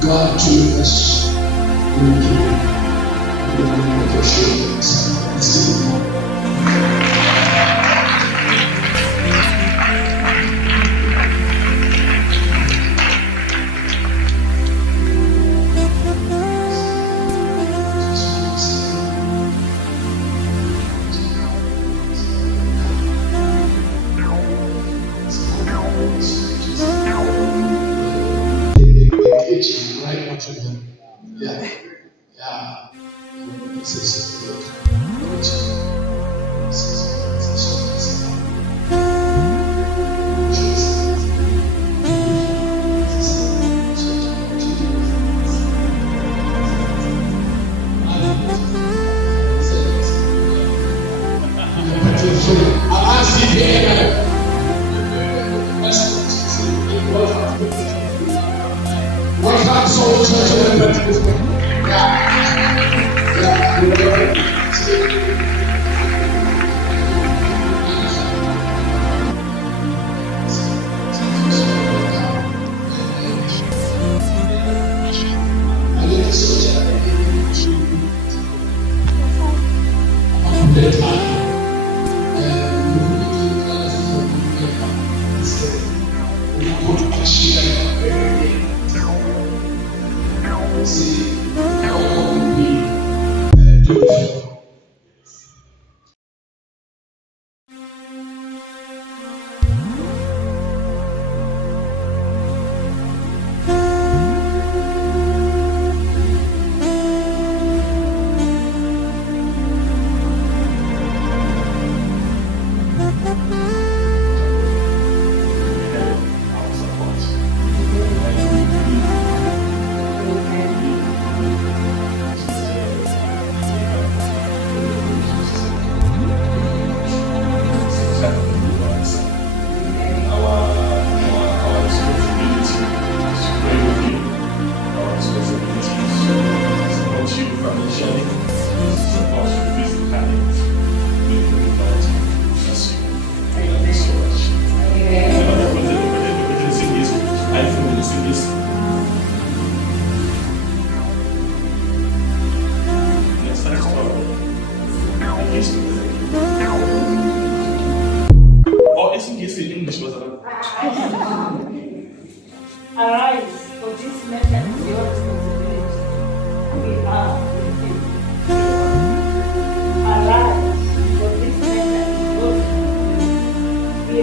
God to us. Right onto them. Yeah. Yeah.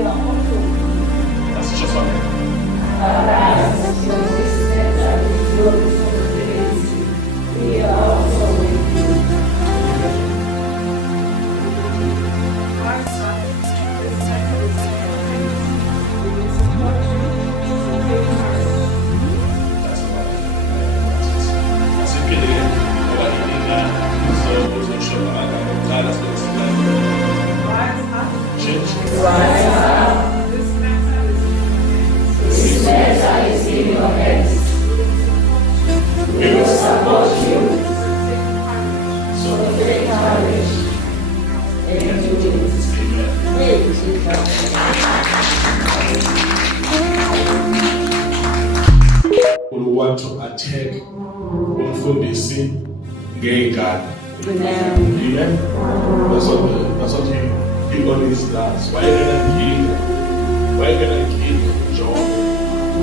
That's just okay. That's about it. That's it. Good again. Nobody did that. So there's no show. I'm glad that's what it's like. Change. We will support you. So take courage. We want to attack umfundisi ngegadi. Amen. That's what he always does. Why you gonna kill John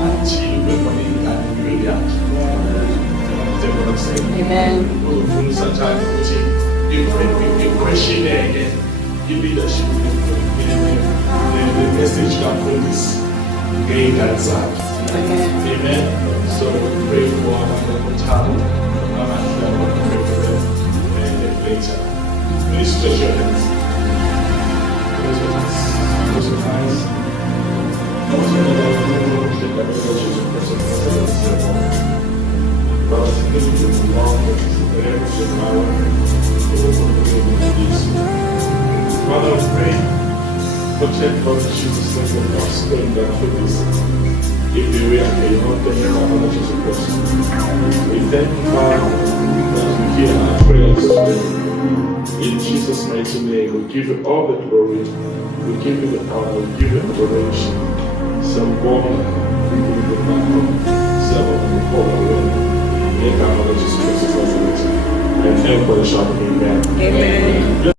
until when ingane impilo yakhe? Understand what I'm saying? Amen. Uzofundisa njani ukuthi iquestioneke i-leadership the message kamfundisi ngey'ngane zakhe. Amen. So we pray for abantu abathanda pray for them later. Please stretch your hands. Close your eyes. Close your eyes. Close your eyes. Take that message and press it. But I think it's a long Father, we pray, protect Lord Jesus, let them not stand up for this. If they were okay, not thank you, Father, Jesus Christ. We thank you, Father, that we hear our prayers. In Jesus' mighty name, we give you all the glory, we give you the honor, we give you the adoration. Some born, we give you the honor, some of the poor, make our Lord Jesus Christ as and help for the shop. Amen. Amen.